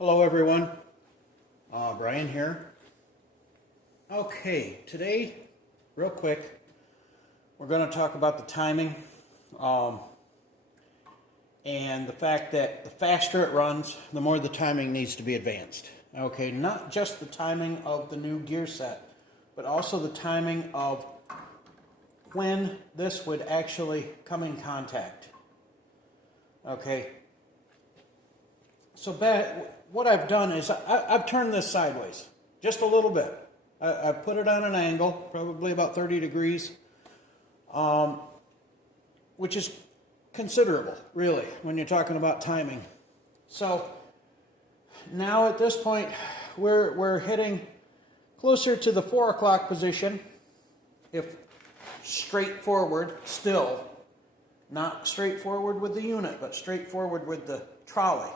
Hello everyone, Brian here. Okay, today, real quick, we're going to talk about the timing and the fact that the faster it runs, the more the timing needs to be advanced. Okay, not just the timing of the new gear set, but also the timing of when this would actually come in contact. Okay. So what I've done is I've turned this sideways just a little bit. I've put it on an angle, probably about 30 degrees, which is considerable, really, when you're talking about timing. So now at this point, we're hitting closer to the 4 o'clock position, if straightforward still, not straightforward with the unit, but straightforward with the trolley.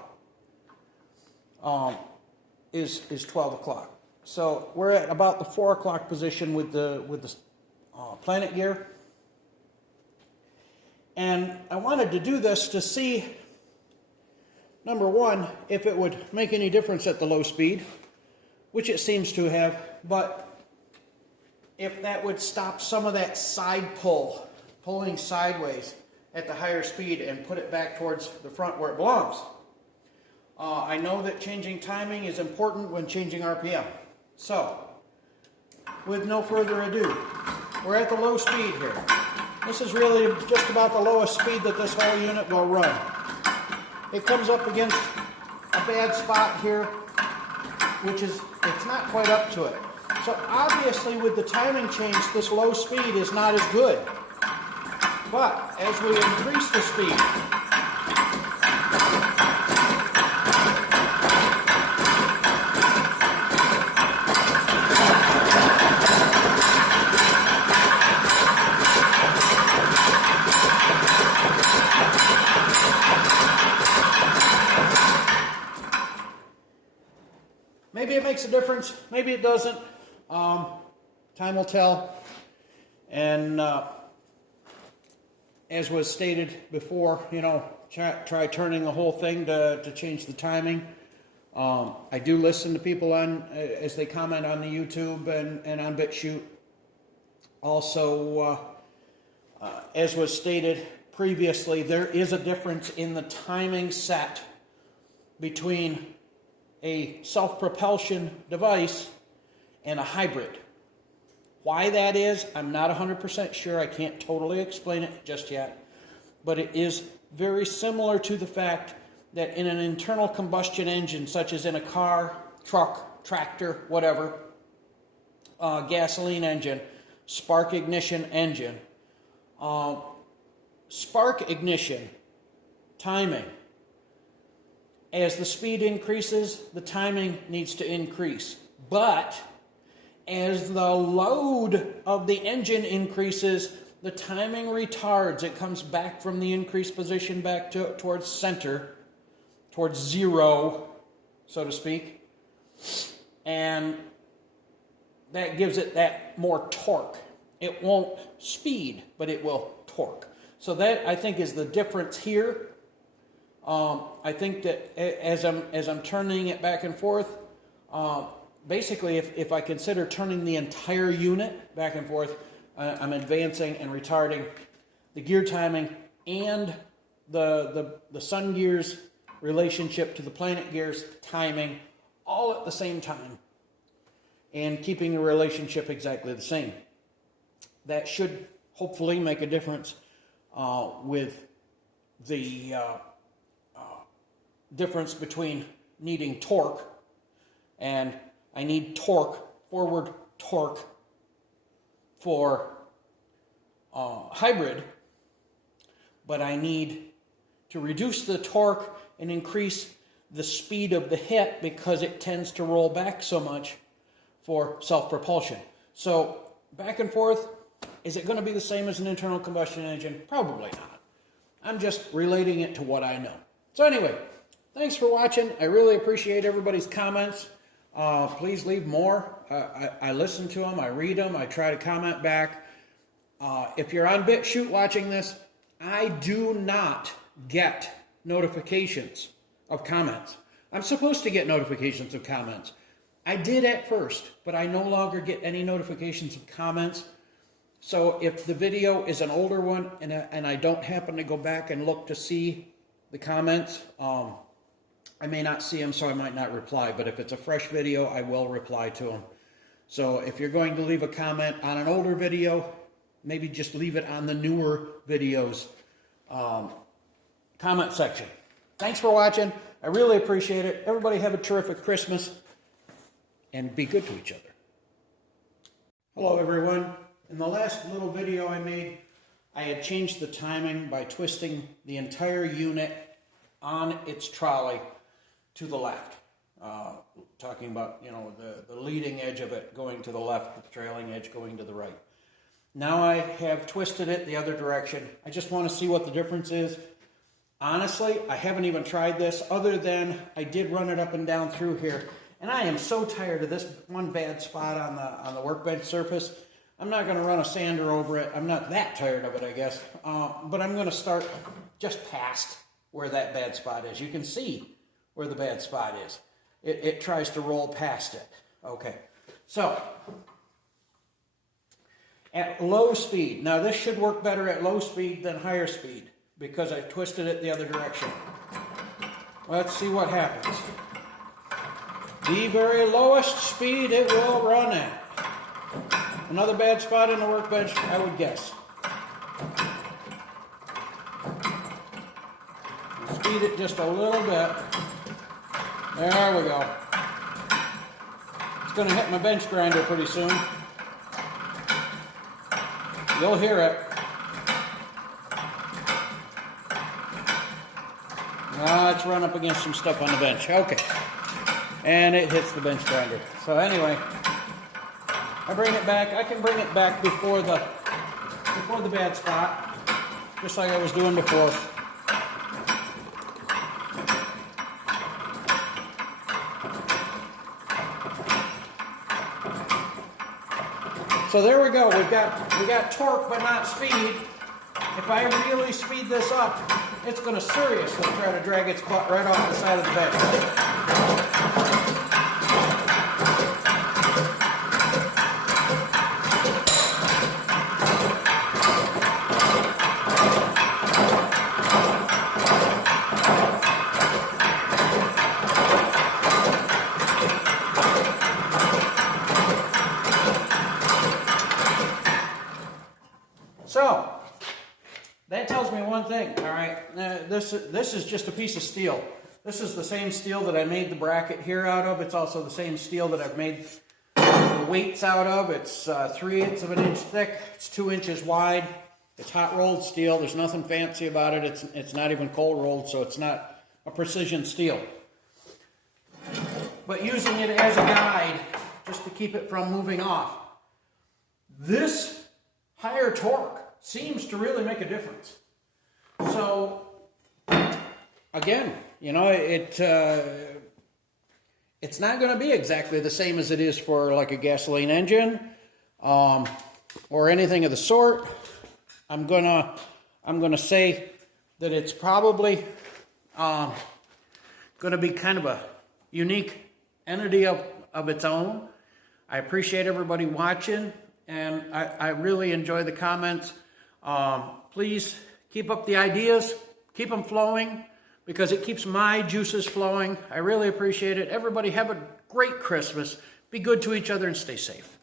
Is 12 o'clock. So we're at about the 4 o'clock position with the Planet gear. And I wanted to do this to see, number one, if it would make any difference at the low speed, which it seems to have, but if that would stop some of that side pulling sideways at the higher speed and put it back towards the front where it belongs. I know that changing timing is important when changing RPM. So, with no further ado, we're at the low speed here. This is really just about the lowest speed that this whole unit will run. It comes up against a bad spot here, which is, it's not quite up to it. So obviously with the timing change, this low speed is not as good. But as we increase the speed, maybe it makes a difference, maybe it doesn't. Time will tell. And as was stated before, try turning the whole thing to change the timing. I do listen to people as they comment on the YouTube and on BitChute. Also, as was stated previously, there is a difference in the timing set between a self-propulsion device and a hybrid. Why that is, I'm not 100% sure. I can't totally explain it just yet. But it is very similar to the fact that in an internal combustion engine, such as in a car, truck, tractor, whatever, gasoline engine, spark ignition engine, spark ignition timing, as the speed increases, the timing needs to increase. But as the load of the engine increases, the timing retards. It comes back from the increased position back towards center, towards zero, so to speak. And that gives it that more torque. It won't speed, but it will torque. So that, I think, is the difference here. I think that as I'm turning it back and forth, basically if I consider turning the entire unit back and forth, I'm advancing and retarding the gear timing and the Sun gear's relationship to the Planet gear's timing all at the same time, and keeping the relationship exactly the same. That should hopefully make a difference with the difference between needing torque, and I need torque, forward torque for hybrid, but I need to reduce the torque and increase the speed of the hit because it tends to roll back so much for self-propulsion. So back and forth, is it going to be the same as an internal combustion engine? Probably not. I'm just relating it to what I know. So anyway, thanks for watching. I really appreciate everybody's comments. Please leave more. I listen to them. I read them. I try to comment back. If you're on BitChute watching this, I do not get notifications of comments. I'm supposed to get notifications of comments. I did at first, but I no longer get any notifications of comments. So if the video is an older one and I don't happen to go back and look to see the comments, I may not see them, so I might not reply. But if it's a fresh video, I will reply to them. So if you're going to leave a comment on an older video, maybe just leave it on the newer videos comment section. Thanks for watching. I really appreciate it. Everybody have a terrific Christmas and be good to each other. Hello everyone. In the last little video I made, I had changed the timing by twisting the entire unit on its trolley to the left. Talking about, you know, the leading edge of it going to the left, the trailing edge going to the right. Now I have twisted it the other direction. I just want to see what the difference is. Honestly, I haven't even tried this other than I did run it up and down through here. And I am so tired of this one bad spot on the workbench surface. I'm not going to run a sander over it. I'm not that tired of it, I guess. But I'm going to start just past where that bad spot is. You can see where the bad spot is. It tries to roll past it. Okay, so at low speed. Now this should work better at low speed than higher speed because I've twisted it the other direction. Let's see what happens. The very lowest speed it will run at. Another bad spot in the workbench, I would guess. Speed it just a little bit. There we go. It's going to hit my bench grinder pretty soon. You'll hear it. It's run up against some stuff on the bench. Okay. And it hits the bench grinder. So anyway, I bring it back. I can bring it back before the bad spot, just like I was doing before. So there we go. We got torque but not speed. If I really speed this up, it's going to seriously try to drag its butt right off the side of the bench. So, that tells me one thing, all right? This is just a piece of steel. This is the same steel that I made the bracket here out of. It's also the same steel that I've made the weights out of. It's 3/8 of an inch thick. It's 2 inches wide. It's hot rolled steel. There's nothing fancy about it. It's not even cold rolled, so it's not a precision steel. But using it as a guide, just to keep it from moving off, this higher torque seems to really make a difference. So, again, you know, it's not going to be exactly the same as it is for like a gasoline engine or anything of the sort. I'm gonna say that it's probably going to be kind of a unique entity of its own. I appreciate everybody watching, and I really enjoy the comments. Please keep up the ideas, keep them flowing, because it keeps my juices flowing. I really appreciate it. Everybody have a great Christmas. Be good to each other and stay safe.